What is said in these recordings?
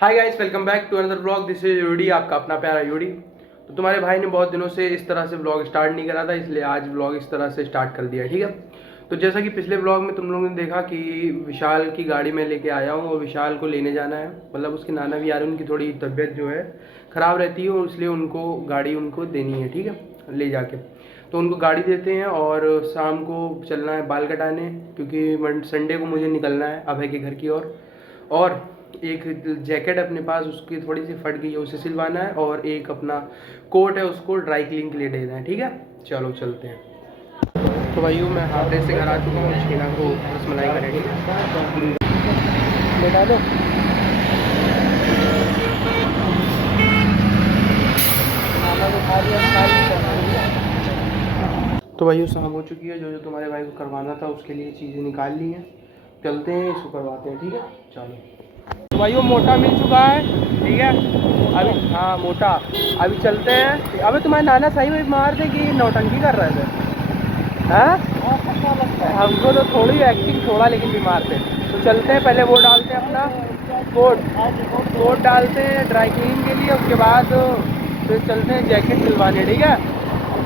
Hi guys, welcome back to another blog. This is यूडी, आपका अपना प्यारा यूडी। तो तुम्हारे भाई ने बहुत दिनों से इस तरह से ब्लॉग स्टार्ट नहीं करा था, इसलिए आज ब्लॉग इस तरह से स्टार्ट कर दिया। ठीक है, तो जैसा कि पिछले ब्लॉग में तुम लोगों ने देखा कि विशाल की गाड़ी में लेके आया हूँ और विशाल को लेने जाना है। मतलब उसके नाना भी आ रहे हैं, उनकी थोड़ी तबीयत जो है ख़राब रहती है और इसलिए उनको गाड़ी उनको देनी है। ठीक है, ले जाके तो उनको गाड़ी देते हैं और शाम को चलना है बाल कटाने, क्योंकि संडे को मुझे निकलना है अभय के घर की और एक जैकेट अपने पास उसकी थोड़ी सी फट गई है, उसे सिलवाना है और एक अपना कोट है उसको ड्राई क्लीन के लिए देना है। ठीक है, चलो चलते हैं। तो भाइयों, मैं हाफ डे से घर आ चुका हूँ। शीना को रसमलाई का रेडी बेटा दो। तो भाइयों, शाम हो चुकी है। जो जो तुम्हारे भाई को करवाना था उसके लिए चीज़ें निकाल ली हैं। चलते हैं, इसको करवाते हैं। ठीक है, चलो। तो भाइयों, मोटा मिल चुका है। ठीक है, अभी हाँ मोटा। अभी चलते हैं। अबे तुम्हारे नाना सही में बीमार थे कि नौटंकी कर रहे थे? हाँ, हमको तो थोड़ी एक्टिंग थोड़ा, लेकिन बीमार थे। तो चलते हैं, पहले वो डालते हैं अपना कोट डालते हैं ड्राई क्लीन के लिए। उसके बाद फिर चलते हैं जैकेट सिलवाने। ठीक है,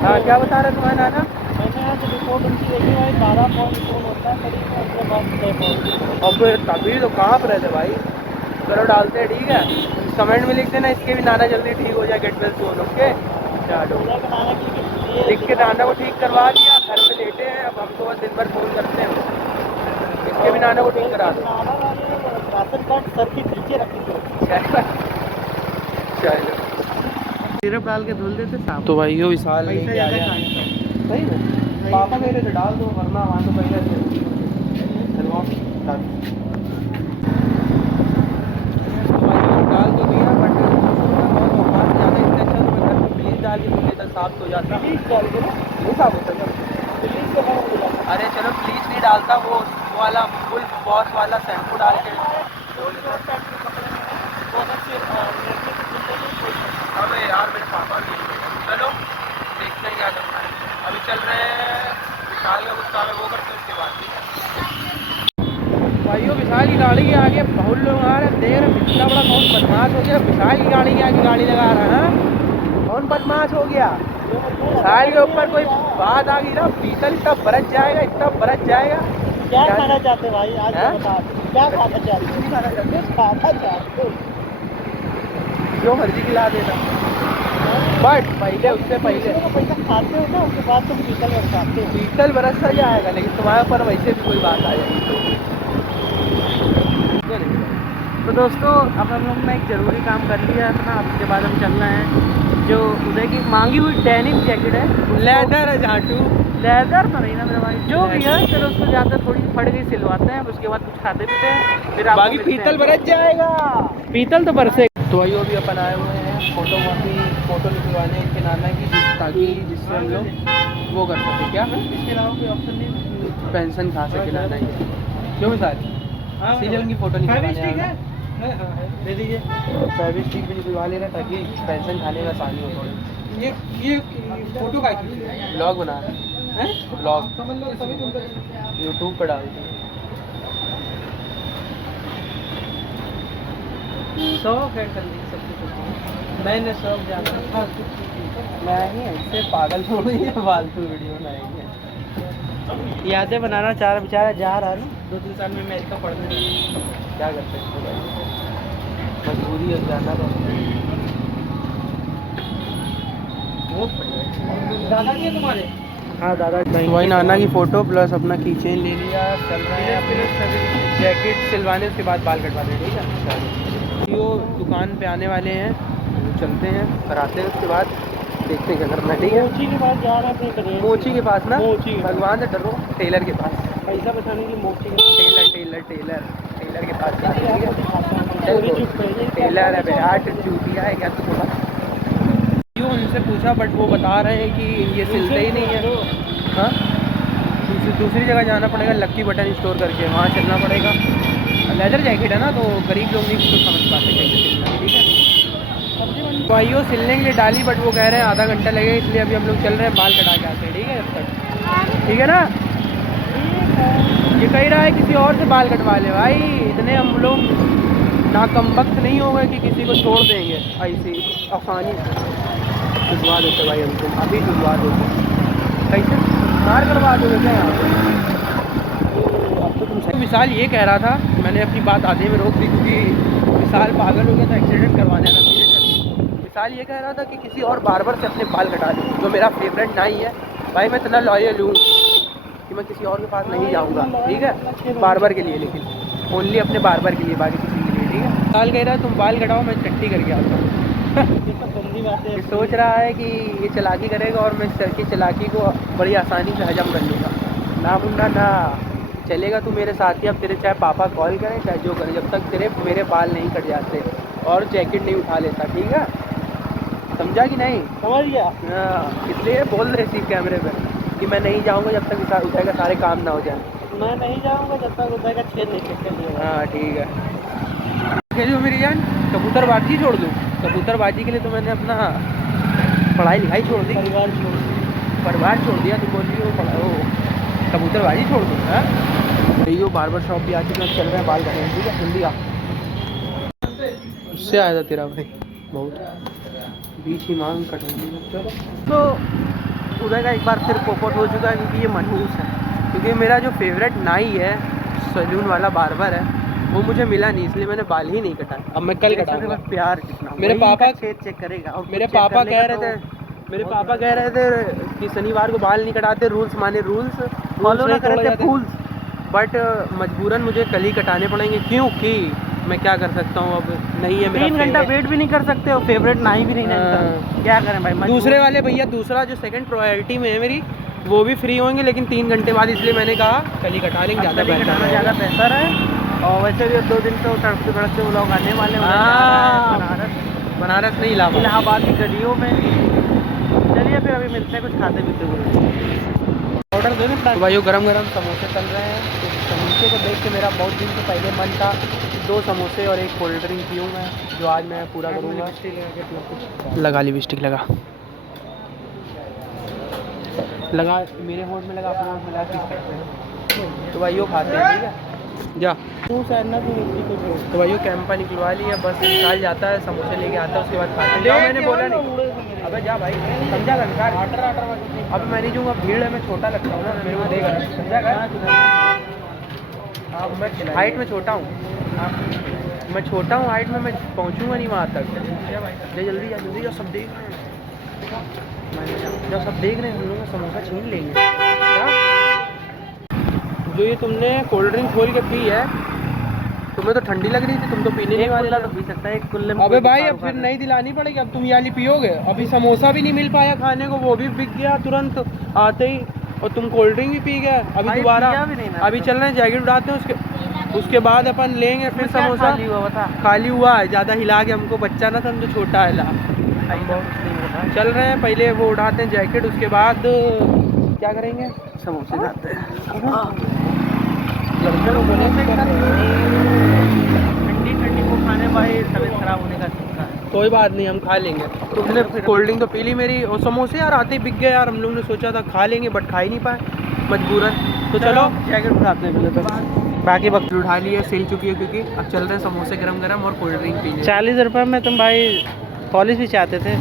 हाँ क्या बता रहे तुम्हारे नाना? मैंने आज रिपोर्ट उनकी देखी भाई, 12.4 होता है करीब, उसके बाद 6 अब तभी तो काँप रहे थे भाई। चलो डालते हैं। ठीक है, कमेंट में लिख देना इसके भी नाना जल्दी ठीक हो जाए, गेट वेल सोन। ओके, चलो। लिख के नाना को ठीक करवा दिया, घर पे लेटे हैं। अब हमको बस दिन भर फोन करते हैं, इसके भी नाना को ठीक करा दो। राशन कार्ड सर के नीचे रखी चलो, सिरप डाल के धुल देते साहब। तो भाइयों विशाल लेके आ गया। सही में पापा मेरे से डाल दो, वरना वहाँ तो पहले डाल तो दिया, बट बहुत ज़्यादा इससे अच्छा तो मैं घर में प्लीज डाल के धुल लेता, साफ हो जाता। प्लीज डाल दो ना, नहीं साफ होता क्या? प्लीज से बड़ा हो जाता अरे चलो, प्लीज नहीं डालता, वो वाला फुल बॉस वाला शैम्पू डाल के। अबे यार, मेरे पापा भी। चलो देखते हैं क्या करना है। अभी चल रहे हैं, विशाल का कुछ काम है वो करते हैं, उसके बाद। भाइयों, विशाल की गाड़ी के आगे बहुत लोग आ रहे हैं। देख रहे इतना बड़ा कौन बदमाश हो गया? विशाल की गाड़ी के आगे गाड़ी लगा रहा है। कौन बदमाश हो गया? विशाल के ऊपर कोई बात आ गई ना, पीतल इतना बरस जाएगा, इतना बरस जाएगा। क्या खाना चाहते भाई आज बता, क्या खाना चाहते? खाना चाहते जो मर्जी खिला देना, बट पहले उससे पहले पैसा खाते हो ना, उसके बाद तुम पीतल बरसाते हो। पीतल बरस सा जाएगा, लेकिन तुम्हारे ऊपर वैसे भी कोई बात आ जाएगी। तो दोस्तों, अब हम लोग ने एक ज़रूरी काम कर लिया है अपना। अब इसके बाद हम चल रहे हैं, जो उदय की मांगी हुई डेनिम जैकेट है, लेदर है झाटू। लेदर तो नहीं ना मेरे भाई, जो भी है चलो उसको ज़्यादा थोड़ी फट गई सिलवाते हैं। उसके बाद कुछ खाते पीते हैं, फिर बाकी पीतल बरस जाएगा। पीतल तो बरसे। तो भाई अभी अपन आए हुए हैं फोटो निकलवाने इनके नाना की, ताकि जिससे हम लोग वो कर सके। क्या इसके अलावा कोई ऑप्शन नहीं, पेंशन खा सके नाना की। क्यों मिसाल सीजन की फोटो निकलवाने है, दे दीजिए। फेविस्टिक भी निकलवा लेना, ताकि पेंशन खाने में आसानी हो थोड़ी। ये फोटो का ब्लॉग बना रहे हैं, ब्लॉग यूट्यूब पर डाल दें। शौक है कर ली सब कुछ, मैंने शौक जाना मैं ही ऐसे पागल थोड़ी है, फालतू वीडियो बनाएंगे। यादें बनाना चाह रहा, बेचारा जा रहा है ना 2-3 साल में अमेरिका पढ़ने। क्या कर सकते हो भाई, मजबूरी है जाना। तो दादाजी है तुम्हारे? हाँ दादा। वही नाना की फ़ोटो प्लस अपना कीचेन ले लिया। चल रहे हैं फिर जैकेट सिलवाने, उसके बाद बाल कटवाने। ठीक है, वो दुकान पे आने वाले हैं, चलते हैं कराते हैं, उसके बाद देखते हैं क्या करना है। ठीक है, मोची के पास जा रहा है, मोची के पास ना, मोची भगवान से डरो, टेलर के पास। पैसा बचाने की मोची टेलर के पास जा रहे हैं। टेलर है यार, चूतिया है क्या तुम? क्यों उनसे पूछा, बट वो बता रहे हैं कि ये सिलते ही नहीं है। हाँ, दूसरी जगह जाना पड़ेगा, लक्की बटन स्टोर करके वहाँ चलना पड़ेगा। लेदर जैकेट है ना, तो गरीब लोग नहीं कुछ समझ पाते कैसे सिलना है। ठीक है, तो आइयो सिलने के लिए डाली, बट वो कह रहे हैं आधा घंटा लगेगा, इसलिए अभी हम लोग चल रहे हैं बाल कटा के आते हैं। ठीक है, जब तक ठीक है ना। ये कह रहा है किसी और से बाल कटवा ले भाई, इतने हम लोग ना कम वक्त नहीं होगा कि किसी को छोड़ देंगे ऐसे आसानी से। भिजवा देते भाई हमको, अभी भिजवा देते। कैसे मार करवा दोगे क्या यहाँ पे? अब तो तुम विशाल ये कह रहा था, मैंने अपनी बात आधे में रोक दी क्योंकि विशाल पागल हो गया था एक्सीडेंट करवाने का। विशाल ये कह रहा था कि किसी और बार्बर से अपने बाल कटा लूँ, जो मेरा फेवरेट नाई है। भाई मैं इतना लॉयल हूँ कि मैं किसी और के पास नहीं जाऊँगा, ठीक है, बार्बर के लिए, लेकिन ओनली अपने बार्बर के लिए, बाकी किसी के लिए, ठीक है। विशाल कह रहा है तुम बाल कटाओ, मैं चट्टी करके आता हूँ। ये सोच रहा है कि ये चालाकी करेगा और मैं सर की चालाकी को बड़ी आसानी से हजम कर लूँगा। ना मुन्ना ना, चलेगा तू मेरे साथ ही। अब तेरे चाहे पापा कॉल करें चाहे जो करें, जब तक तेरे मेरे बाल नहीं कट जाते और जैकेट नहीं उठा लेता, ठीक है, समझा कि नहीं? समझ गया। हाँ, इसलिए बोल रहे इसी कैमरे पे कि मैं नहीं जाऊँगा जब तक उदय का सारे काम ना हो जाए। मैं नहीं जाऊँगा जब तक उदय का छेद नहीं कट। हाँ ठीक है। जो मेरी जान, कबूतरबाजी छोड़ दूँ? कबूतरबाजी के लिए तो मैंने अपना पढ़ाई लिखाई छोड़ दी, परिवार छोड़ दिया। तुम बोल रही हो कबूतरबाजी छोड़ दूँ? हाँ, यो बार्बर शॉप भी आ चुके हैं, चल रहे हैं बाल कटने, ठीक है, जल्दी आ। उससे आया था तेरा भाई, बहुत बीच ही मांग कटेंगे। चलो तो उदय का एक बार फिर पोपट हो चुका है क्योंकि ये मनहूस है। क्योंकि मेरा जो फेवरेट नाई है, सैलून वाला बार्बर है, वो मुझे मिला नहीं, इसलिए मैंने बाल ही नहीं कटाया। अब मैं कल कटाऊंगा। प्यार कितना मेरे पापा छेद चेक करेगा और मेरे पापा कह रहे थे कि शनिवार को बाल नहीं कटाते, रूल्स माने रूल्स, फॉलो ना करे फूल्स। बट मजबूरन मुझे कल ही कटाने पड़ेंगे क्योंकि मैं क्या कर सकता हूँ, अब नहीं है मेरा 3 घंटा वेट भी नहीं कर सकते हो, फेवरेट नाई भी नहीं है, क्या करें भाई। दूसरे वाले भैया, दूसरा जो सेकंड प्रायोरिटी में है मेरी, वो भी फ्री होंगे लेकिन 3 घंटे बाद, इसलिए मैंने कहा कल ही कटा लेंगे, ज़्यादा बेहतर है। और वैसे भी 2 दिन तो तड़पते तड़पते वो लोग आने वाले बनारस नहीं, इलाहाबाद की गलियों में। चलिए फिर अभी मिलते हैं कुछ खाते पीते हुए। ऑर्डर दे दें। तो भाइयों गरम गरम समोसे चल रहे हैं, तो समोसे को देख के मेरा बहुत दिन से पहले मन था 2 समोसे और 1 कोल्ड ड्रिंक पीऊँ मैं, जो आज मैं पूरा करूँगा। लगा लिपस्टिक, लगा मेरे होंठ में लगा, अपने होंठ में लगा। तो भाइयों खाते हैं, ठीक है, जा। तो भाइयों कैंपा निकलवा लिया, बस निकाल जाता है, समोसे लेके आता है, उसके बाद खाते हैं। मैंने बोला नहीं, अबे जा भाई, समझा कर। अब मैं नहीं जाऊँगा, भीड़ है, मैं छोटा लगता हूँ ना, मेरे को देगा, समझा कर। अब मैं हाइट में छोटा हूँ, मैं छोटा हूँ हाइट में, मैं पहुँचूँगा नहीं वहाँ तक। जा जल्दी जा, जल्दी जा, सब देख रहे हैं, जब सब देख रहे हैं, हम लोग का समोसा छीन लेंगे। क्या जो ये तुमने कोल्ड ड्रिंक खोल के पी है, तुम्हें तो ठंडी लग रही थी, तुम तो पीने नहीं वाले। तो पी सकता है एक कुल्ले में। अबे भाई अब फिर नहीं दिलानी पड़ेगी, अब तुम ये वाली पियोगे। अभी समोसा भी नहीं मिल पाया खाने को, वो भी बिक गया तुरंत आते ही, और तुम कोल्ड ड्रिंक भी पी गए। अभी दोबारा अभी चल रहे हैं, जैकेट उड़ाते हैं, उसके बाद अपन लेंगे फिर समोसा। खाली हुआ है, ज़्यादा हिला के हमको बच्चा ना समझो, छोटा हिला। चल रहे हैं, पहले वो उठाते हैं जैकेट, उसके बाद क्या करेंगे, समोसे खाते हैं। लड़के लोग ठंडी को खाने भाई तबीयत खराब होने का सिलसिला है। कोई बात नहीं, हम खा लेंगे। तुमने कोल्ड ड्रिंक तो पी ली मेरी, और समोसे यार आते ही बिक गए यार, हम लोग ने सोचा था खा लेंगे बट खा ही नहीं पाए मजबूरन। तो चलो जैकेट उठाते हैं पहले, तो बाकी वक्त उठा लिए, सिल चुकी है, क्योंकि अब चल रहे हैं समोसे गरम गरम और कोल्ड ड्रिंक पी। 40 रुपये में तुम भाई पॉलिश भी चाहते थे,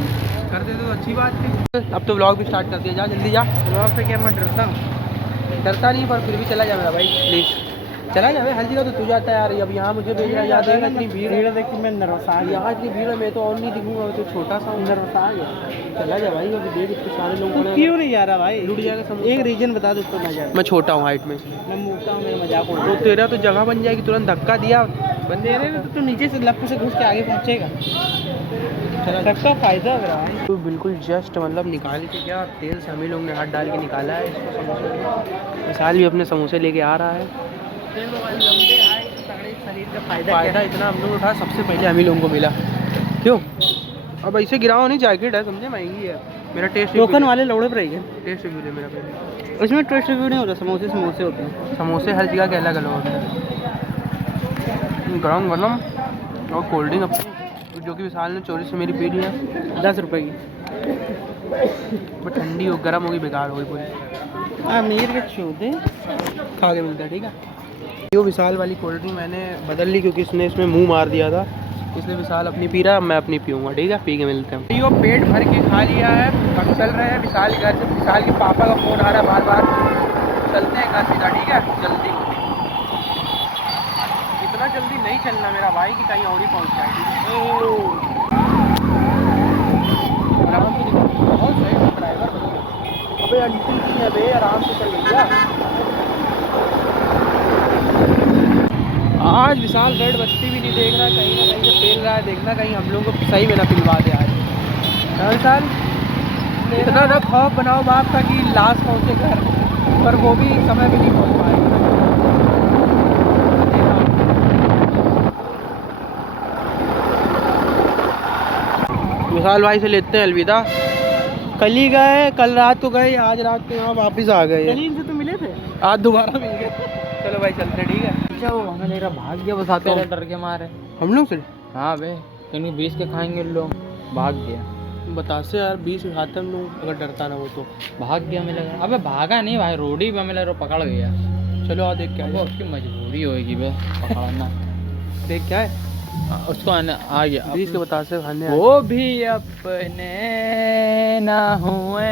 कर देते तो अच्छी बात थी। अब तो व्लॉग भी स्टार्ट कर दिया, जा जल्दी जा। व्लॉग पे क्या मैं डरता नहीं, पर फिर भी चला जा मेरा भाई, प्लीज़ चला जा भाई। हर जगह तो तू जाता है यार, अब यहाँ मुझे भेज रहा है, याद है इतनी भीड़ है, देख के मैं नर्वस आ गया। यहाँ इतनी भीड़ है, मैं तो और नहीं दिखूंगा, तो छोटा सा नर्वस आ गया। चला जा भाई, अभी देख इतने सारे लोग। क्यों नहीं जा रहा भाई? लूट जाएगा। एक रीजन बता दो उसको ना जा। मैं छोटा हूँ हाइट में, मैं मोटा हूँ, मेरा मजाक उड़ा। तो तेरा तो जगह बन जाएगी, तुरंत धक्का दिया बंदे रहे तो तू नीचे से लप से घुस के आगे पहुँचेगा, सबका फायदा है भाई। तो बिल्कुल जस्ट मतलब निकाल के, क्या तेल से हम ही लोग ने हाथ डाल के निकाला है इसको समोसे को। विशाल भी अपने समोसे लेके आ रहा है। शरीर का फायदा इतना हम लोग उठा, सबसे पहले हम ही लोगों को मिला। क्यों अब ऐसे गिराओ नहीं, जैकेट है समझे, महंगी है। मेरा टेस्ट टोकन वाले लौड़े पर ही है, टेस्ट रिव्यू दे मेरा पहले। इसमें टेस्ट रिव्यू नहीं होता, समोसे समोसे होते हैं। समोसे हर जगह के अलग अलग होते हैं। गरम गरम और कोल्ड ड्रिंक अपनी, जो कि विशाल ने चोरी से मेरी पी ली है 10 रुपये की। बट ठंडी हो, गर्म होगी, बेकार होगी पूरी। अमीर के चूदे खा के मिलता है, ठीक है। ये विशाल वाली कोल्ड ड्रिंक मैंने बदल ली क्योंकि इसने इसमें मुंह मार दिया था, इसलिए विशाल अपनी पी रहा है, मैं अपनी पीऊँगा। ठीक है, पी के मिलते हैं। यो पेट भर के खा लिया है, हम चल रहे हैं विशाल के घर से। विशाल के पापा का फ़ोन आ रहा है बार बार, चलते हैं घर सीधा। ठीक है, जल्दी इतना जल्दी नहीं चलना मेरा भाई कि कहीं और ही पहुँच जाए। बहुत सही ड्राइवर। अबे अंटी की है बे, आराम से चल भैया। आज विशाल रेड बत्ती भी नहीं देख रहा, कहीं ना कहीं से पेल रहा है। देखना कहीं हम लोग को सही में ना पिलवा दे आज। विशाल इतना ना खौफ बनाओ बाप का कि लास्ट पहुँचे घर, पर वो भी समय भी नहीं पहुँच पाएगा। विशाल भाई से लेते हैं अलविदा। कल ही गए, कल रात को गए, आज रात को यहाँ वापस आ गए। कल इनसे तो मिले थे, आज दोबारा मिल गए। चलो भाई चलते, ठीक है। अच्छा वो हमें मेरा भाग गया, बस आते डर के मारे। हम लोग से हाँ बे, कहीं 20 के खाएंगे लोग, भाग गया। बता से यार 20 खाते हम लोग, अगर डरता ना हो तो। भाग गया हमें लगा। अबे भागा नहीं भाई, रोडी पे हमें लगा पकड़ गया। चलो आ देख क्या है। उसकी मजबूरी होगी बे पकड़ना। देख क्या है, उसको आ गया 20 के बतासे खाने। वो भी अपने ना हुए,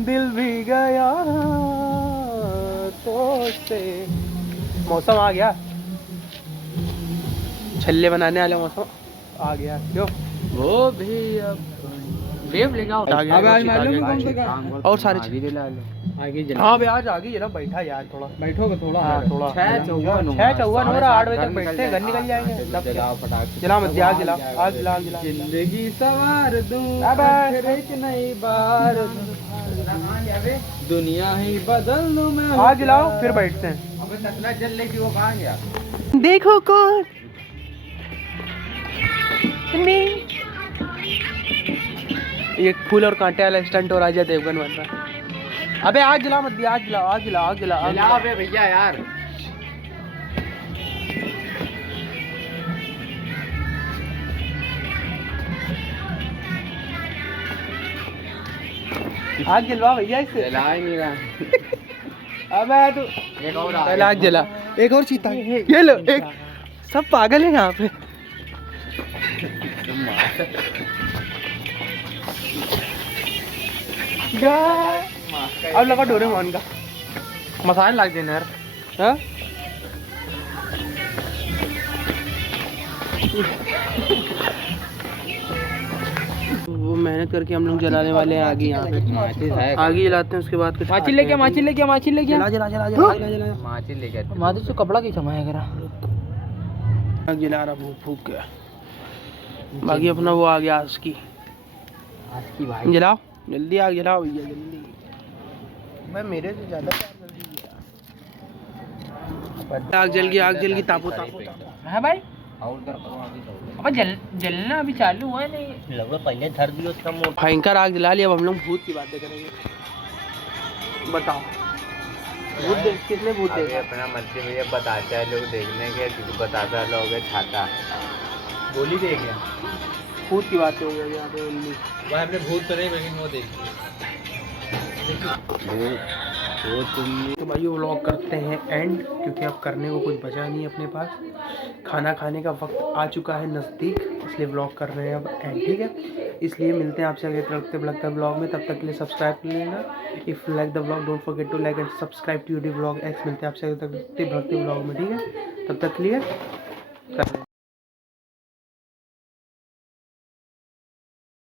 दिल भी गया तो से। मौसम आ गया, छल्ले बनाने वाला मौसम आ गया। क्यों वो भी अब वेव ले जाओ। अब आज मालूम कौन सा काम और सारे आगे जला लो, आगे जला। हाँ बे आज आगे जरा बैठा यार, थोड़ा बैठोगे थोड़ा। हाँ थोड़ा 6:54 हो रहा, 8 बजे तक बैठते हैं, घर निकल जाएंगे। जलाओ फटाक जला मत, आग जला, आग जला, आग जला। जिंदगी सवार दूं, एक नई बार दुनिया ही बदल दूं मैं। आग जलाओ फिर बैठते हैं। अबे तसला जल रही थी, वो कहाँ गया? देखो कौन ये फूल और कांटे वाला स्टंट और अजय देवगन बन रहा है। अबे आग जला मत दिया, आग जला, आग जला, आग जला, आग जला। अबे भैया यार, आग जलवा भैया इससे। जला ही नहीं रहा। अबे तू एक और पहले आग जला, एक और चीता। ये लो, एक सब पागल है यहाँ पे। अब लगा डोरेमोन का मसाला लग देना यार। हाँ वो मेहनत करके हम लोग जलाने वाले हैं आगे। यहाँ पे आगे जलाते हैं, उसके बाद कुछ माचिल लेके, माचिल लेके, माचिल लेके, जला जला जला जला जला जला। माचिल लेके। माचिल से कपड़ा की जमाया करा। आग जला रहा, भूख भूख गया। बाकी अपना वो आ गया आज की भाई। जलाओ जल्दी, आग जलाओ भैया जल्दी। मैं मेरे से ज़्यादा प्यार कर दीजिए। आग जल गई, आग जल गई, तापो तापो तापो। हाँ भाई, अब जलना अभी चालू हुआ नहीं, लगा पहले धर दियो उसका मोड़। भयंकर आग जला लिया। अब हम लोग भूत की बातें करेंगे। बताओ भूत देख, कितने भूत देखे? अपना मर्जी भैया बताते हैं लोग देखने के, तुझे बताता है लोग छाता गोली दे गया। भूत की बातें हो गई यहाँ पे ओनली। भाई हमने भूत तो नहीं, लेकिन वो देख तो भाई वो व्लॉग करते हैं एंड, क्योंकि अब करने को कुछ बचा नहीं है अपने पास। खाना खाने का वक्त आ चुका है नज़दीक, इसलिए व्लॉग कर रहे हैं अब एंड। ठीक है, इसलिए मिलते हैं आपसे अगले तड़कते भड़कते व्लॉग में। तब तक के लिए सब्सक्राइब कर लेना। If like the vlog don't forget to like and subscribe to YouTube vlog एक्स। मिलते हैं आपसे अगले तड़कते भड़कते व्लॉग में। ठीक है, तब तक के लिए कर रहे हैं।